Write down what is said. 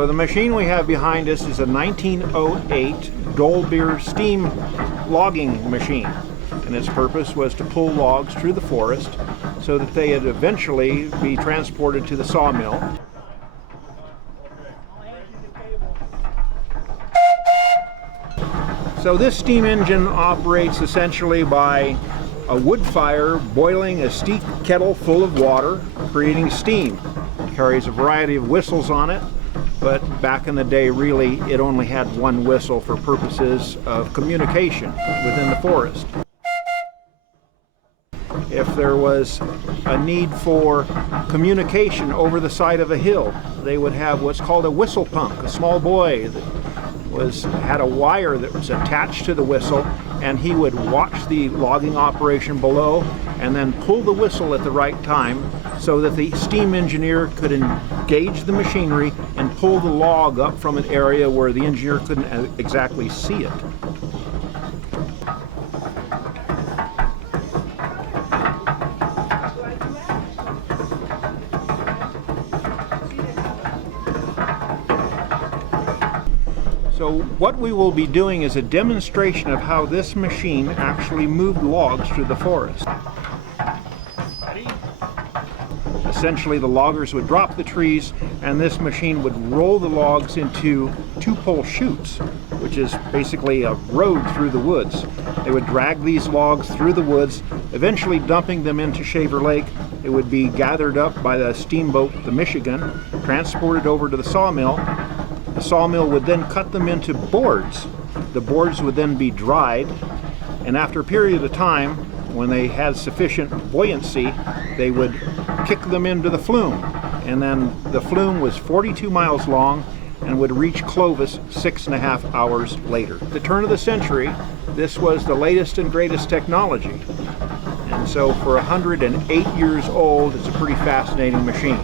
So the machine we have behind us is a 1908 Dolbeer steam logging machine, and its purpose was to pull logs through the forest so that they would eventually be transported to the sawmill. So this steam engine operates essentially by a wood fire boiling a steep kettle full of water, creating steam. It carries a variety of whistles on it, but back in the day, really, it only had one whistle for purposes of communication within the forest. If there was a need for communication over the side of a hill, they would have what's called a whistle punk, a small boy that had a wire that was attached to the whistle, and he would watch the logging operation below and then pull the whistle at the right time so that the steam engineer could engage the machinery and pull the log up from an area where the engineer couldn't exactly see it. So what we will be doing is a demonstration of how this machine actually moved logs through the forest. Essentially, the loggers would drop the trees, and this machine would roll the logs into two-pole chutes, which is basically a road through the woods. They would drag these logs through the woods, eventually dumping them into Shaver Lake. It would be gathered up by the steamboat, the Michigan, transported over to the sawmill. The sawmill would then cut them into boards. The boards would then be dried, and after a period of time, when they had sufficient buoyancy, they would kick them into the flume. And then the flume was 42 miles long and would reach Clovis 6.5 hours later. At the turn of the century, this was the latest and greatest technology. And so for 108 years old, it's a pretty fascinating machine.